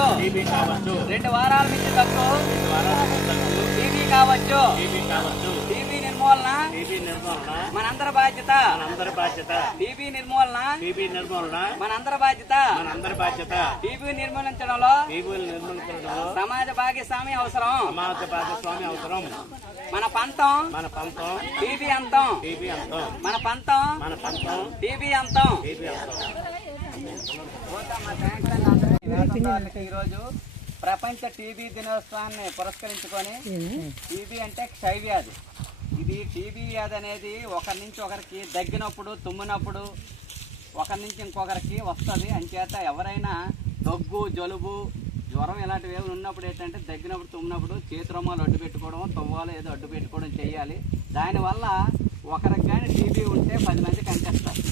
కావచ్చు, 2 వారాల నుంచి తక్కువ టీబీ కావచ్చు. టీబీ నిర్మూలన మనందరి బాధ్యత. టీబీ నిర్మూలన మనందరి బాధ్యత. టీబీ నిర్మూలించడంలో సమాజ భాగస్వామి అవసరం. మన పంతం టీబీ అంతం. మన పంతం టీబీ అంతం. ఈరోజు ప్రపంచ టీబీ దినోత్సవాన్ని పురస్కరించుకొని, టీబీ అంటే క్షయవ్యాధి. ఇది టీబీ వ్యాధి అనేది ఒకరి నుంచి ఒకరికి దగ్గినప్పుడు, తుమ్మినప్పుడు ఒకరి నుంచి ఇంకొకరికి వస్తుంది. అంచేత ఎవరైనా దగ్గు, జలుబు, జ్వరం ఇలాంటివి ఏమైనా ఉన్నప్పుడు ఏంటంటే దగ్గినప్పుడు, తుమ్మినప్పుడు చేతురమ్మాలు అడ్డు పెట్టుకోవడం, తువ్వాలు ఏదో అడ్డు పెట్టుకోవడం చేయాలి. దానివల్ల ఒకరికి కానీ టీబీ ఉంటే 10 మందికి అంటేస్తారు.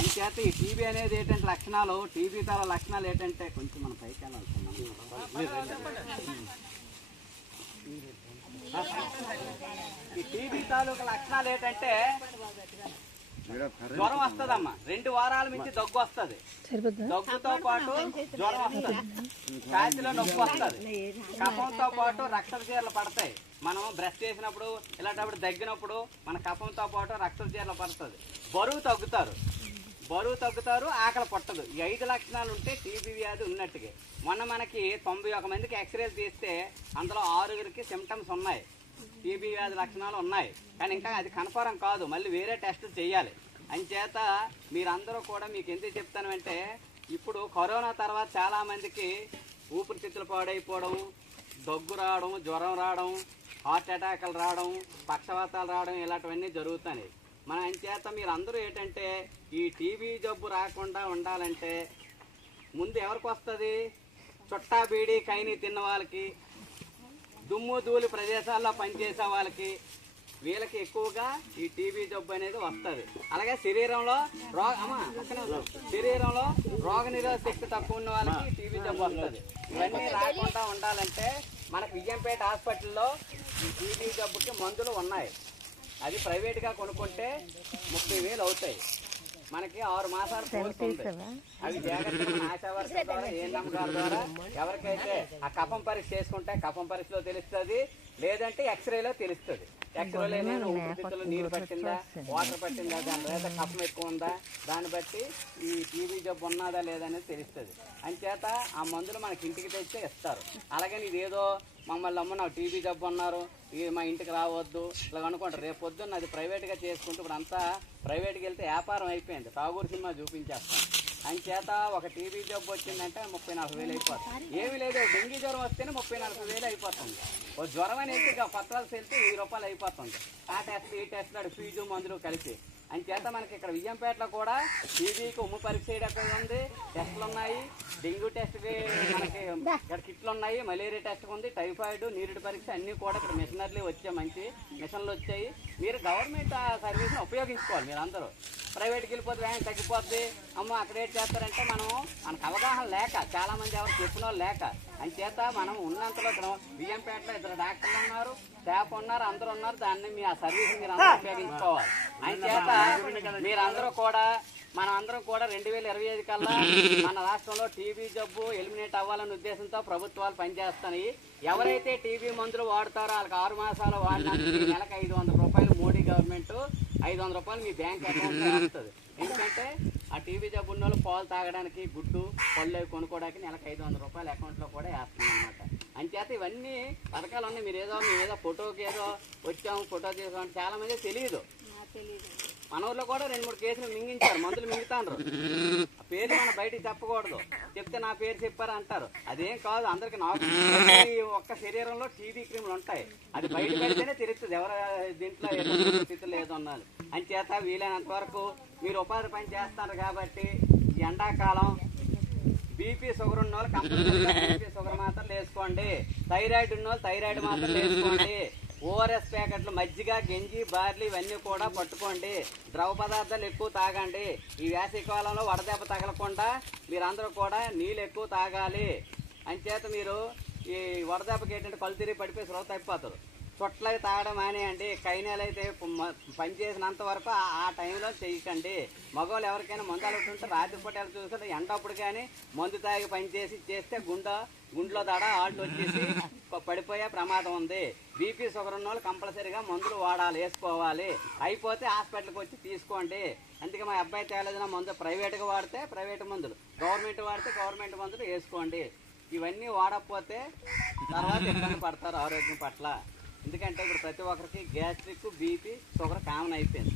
అంచేత ఈ టీబీ అనేది ఏంటంటే లక్షణాలు, టీబీ తల లక్షణాలు ఏంటంటే కొంచెం మన పైకి వెళ్ళాల్సింది. ఈ టీబీ తాలూకు లక్షణాలు ఏంటంటే జ్వరం వస్తుందమ్మా, 2 వారాల నుంచి దగ్గు వస్తుంది. దగ్గుతో పాటు జ్వరం వస్తుంది, ఛాతీలో నొప్పి వస్తుంది, కఫంతో పాటు రక్త చీరలు పడతాయి. మనం బ్రష్ చేసినప్పుడు ఇలాంటప్పుడు దగ్గినప్పుడు మన కఫంతో పాటు రక్త చీరలు పడుతుంది. బరువు తగ్గుతారు, ఆకలి పట్టదు. ఈ 5 లక్షణాలు ఉంటే టీబీ వ్యాధి ఉన్నట్టుగా. మొన్న మనకి 91 మందికి ఎక్స్రేలు తీస్తే అందులో 6గురికి సిమ్టమ్స్ ఉన్నాయి, టీబీ వ్యాధి లక్షణాలు ఉన్నాయి. కానీ ఇంకా అది కన్ఫర్మ్ కాదు, మళ్ళీ వేరే టెస్టులు చేయాలి. అంచేత మీరందరూ కూడా మీకు ఎందుకు చెప్తానంటే, ఇప్పుడు కరోనా తర్వాత చాలామందికి ఊపిరితిత్తులు పాడైపోవడం, దగ్గు రావడం, జ్వరం రావడం, హార్ట్ అటాక్లు రావడం, పక్షవాతాలు రావడం ఇలాంటివన్నీ జరుగుతున్నాయి. మన అంచేత మీరందరూ ఏంటంటే ఈ టీబీ జబ్బు రాకుండా ఉండాలంటే ముందు ఎవరికి వస్తుంది? చుట్టా బీడీ కైని తిన్న వాళ్ళకి, దుమ్ము ధూళి ప్రదేశాల్లో పనిచేసే వాళ్ళకి, వీళ్ళకి ఎక్కువగా ఈ టీబీ జబ్బు అనేది వస్తుంది. అలాగే శరీరంలో రోగ నిరోధక శక్తి తక్కువ ఉన్న వాళ్ళకి టీబీ జబ్బు వస్తుంది. ఇవన్నీ రాకుండా ఉండాలంటే మనకు విజయంపేట హాస్పిటల్లో ఈ టీబీ జబ్బుకి మందులు ఉన్నాయి. అది ప్రైవేట్గా కొనుక్కుంటే 30,000 అవుతాయి. మనకి 6 మాసాలు కోర్సు ఉంది. అవి జాగ్రత్తగా ఆశా వర్కర్ ద్వారా, ఏ నమ్మకాల ద్వారా ఎవరికైతే ఆ కఫం పరీక్ష చేసుకుంటే కఫం పరీక్షలో తెలుస్తుంది, లేదంటే ఎక్స్రేలో తెలుస్తుంది. ఎక్స్రేలో నేను ఊపిరితిత్తులు నీరు పట్టిందా, వాటర్ పట్టిందా, దాని లేదా కఫం ఎక్కువ ఉందా, దాన్ని బట్టి ఈ టీబీ జబ్బు ఉన్నదా లేదనేది తెలుస్తుంది. అంచేత ఆ మందులు మనకి ఇంటికి తెచ్చే ఇస్తారు. అలాగని ఇదేదో మమ్మల్ని అమ్మ నాకు టీబీ జబ్బు అన్నారు, మా ఇంటికి రావద్దు ఇలా అనుకుంటారు. రేపు పొద్దున్న అది ప్రైవేట్గా చేసుకుంటూ ఇప్పుడు అంతా ప్రైవేట్కి వెళ్తే వ్యాపారం అయిపోయింది. తాగూరు సినిమా చూపించేస్తాం. అంచేత ఒక టీబీ జబ్బు వచ్చిందంటే 30,000-40,000 అయిపోతుంది. ఏమీ లేదు, డెంగీ జ్వరం వస్తేనే 30,000-40,000 అయిపోతుంది. ఓ జ్వరం అనేది పత్రాలు వెళ్తే 1000 రూపాయలు అయిపోతుంది. ఆ టెస్ట్, ఈ టెస్ట్, అటు ఫీజు, మందులు కలిసి. అంచేత మనకి ఇక్కడ విజయంపేటలో కూడా టీబీకి ఉమ్ము పరీక్ష చేయడం ఉంది, టెస్టులు ఉన్నాయి. డెంగ్యూ టెస్ట్కి మనకి ఇక్కడ కిట్లు ఉన్నాయి, మలేరియా టెస్ట్ ఉంది, టైఫాయిడ్, నీరుడి పరీక్ష అన్నీ కూడా ఇక్కడ మిషనరీలు వచ్చాయి, మంచి మిషన్లు వచ్చాయి. మీరు గవర్నమెంట్ సర్వీస్ని ఉపయోగించుకోవాలి. మీరు అందరూ ప్రైవేట్కి వెళ్ళిపోతే వ్యాన్ తగ్గిపోద్ది, అమ్మ అక్కడ ఏం చేస్తారంటే మనకు అవగాహన లేక, చాలామంది ఎవరు చెప్పిన వాళ్ళు లేక. అంచేత మనం ఉన్నంతలో ఇక్కడ విజయంపేటలో 2 డాక్టర్లు ఉన్నారు, స్టాఫ్ ఉన్నారు, అందరూ ఉన్నారు. దాన్ని మీ ఆ సర్వీస్ మీరు అందరూ ఉపయోగించుకోవాలి. అంచేత మీరందరూ కూడా, మనం అందరం కూడా 2025 కల్లా మన రాష్ట్రంలో టీబీ జబ్బు ఎలిమినేట్ అవ్వాలనే ఉద్దేశంతో ప్రభుత్వాలు పనిచేస్తున్నాయి. ఎవరైతే టీబీ మందులు వాడతారో వాళ్ళకి 6 మాసాలు వాడినందుకు నెలకు 500 రూపాయలు మోడీ గవర్నమెంట్ 500 రూపాయలు మీ బ్యాంక్ అకౌంట్లో వేస్తుంది. ఎందుకంటే ఆ టీబీ జబ్బు ఉన్న వాళ్ళు పాలు తాగడానికి, గుడ్డు, పళ్ళు కొనుక్కోవడానికి నెలకు 500 రూపాయలు అకౌంట్లో కూడా వేస్తుంది అనమాట. అంచేత ఇవన్నీ పథకాలు ఉన్నాయి. మీరు ఏదో ఫోటోకి ఏదో వచ్చాము, ఫోటో తీసామంటే చాలా మంది తెలియదు. మన ఊర్లో కూడా 2-3 కేసులు మింగించారు, మందులు మింగుతాండ్రు. ఆ పేరు మన బయటికి చెప్పకూడదు, చెప్తే నా పేరు చెప్పారు అంటారు. అదేం కాదు, అందరికి ఒక్క శరీరంలో టీబీ క్రిములు ఉంటాయి. అది బయట పెడితేనే తెలుస్తుంది ఎవరు దీంట్లో స్థితిలో ఏదో ఉన్నారు. అంచేత వీలైనంత వరకు మీరు ఉపాధి పని చేస్తారు కాబట్టి ఎండాకాలం బీపీ షుగర్ ఉన్న వాళ్ళు కంపల్సరీగా బీపీ షుగర్ మాత్రలు వేసుకోండి, థైరాయిడ్ ఉన్న వాళ్ళు థైరాయిడ్ మాత్రలు వేసుకోండి, ఓఆర్ఎస్ ప్యాకెట్లు, మజ్జిగ, గంజి, బార్లీ ఇవన్నీ కూడా పట్టుకోండి, ద్రవ పదార్థాలు ఎక్కువ తాగండి. ఈ వేసవికాలంలో వడదెబ్బ తగలకుండా మీరందరూ కూడా నీళ్ళు ఎక్కువ తాగాలి. అంచేత మీరు ఈ వడదెబ్బకి ఏంటంటే కళ్ళు తిరిగి పడిపోయి శ్రోత అయిపోతుంది. చుట్టలవి తాగడం మానేయండి. కైనాలు అయితే పనిచేసినంత వరకు ఆ టైంలో చేయకండి. మగవాళ్ళు ఎవరికైనా మందు అలవాటు ఉంటే రాత్రిపూట చూసుకుంటే ఎండప్పుడు కానీ మందు తాగి పనిచేసి చేస్తే గుండె గుండెలో దడ ఆల్ట్ వచ్చేసి పడిపోయే ప్రమాదం ఉంది. బీపీ షుగర్ ఉన్న వాళ్ళు కంపల్సరీగా మందులు వాడాలి, వేసుకోవాలి. అయిపోతే హాస్పిటల్కి వచ్చి తీసుకోండి. అందుకే మా అబ్బాయి తేలేదన్న మందు ప్రైవేట్గా వాడితే ప్రైవేట్ మందులు, గవర్నమెంట్ వాడితే గవర్నమెంట్ మందులు వేసుకోండి. ఇవన్నీ వాడకపోతే తర్వాత ఇబ్బంది పడతారు ఆరోగ్యం పట్ల. ఎందుకంటే ఇప్పుడు ప్రతి ఒక్కరికి గ్యాస్ట్రిక్, బీపీ, షుగర్ కామన్ అయిపోయింది.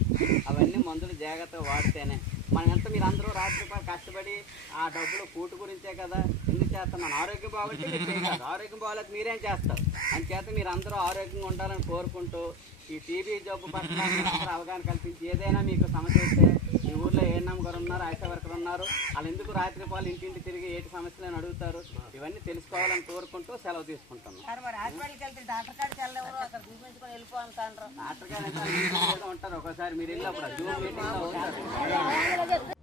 అవన్నీ మందులు జాగ్రత్తగా వాడితేనే మనం ఎంత మీరు అందరూ రాత్రి కష్టపడి ఆ డబ్బులు కూటు గురించే కదా ఎందుకు చేస్తాం. మన ఆరోగ్యం బాగుంటే మీరు చేయగలరు, ఆరోగ్యం బాగోలేదు మీరేం చేస్తారు. అంచేత మీరు అందరూ ఆరోగ్యంగా ఉండాలని కోరుకుంటూ ఈ టీబీ జబ్బు పట్ల అందరూ అవగాహన కల్పించి ఏదైనా మీకు సమస్య వస్తే మీ ఊర్లో ఏఎన్ఎం గారు ఉన్నారు, ఆశా వర్కర్ ఉన్నారు, వాళ్ళు ఎందుకు రాత్రి పాలు ఇంటింటి తిరిగి ఏటి సమస్యలను అడుగుతారు. ఇవన్నీ తెలుసుకోవాలని కోరుకుంటూ సెలవు తీసుకుంటున్నాం. డాక్టర్ గారు ఉంటారు, ఒకసారి మీరు వెళ్ళినప్పుడు జూమ్ మీటింగ్ లో ఉంటారు.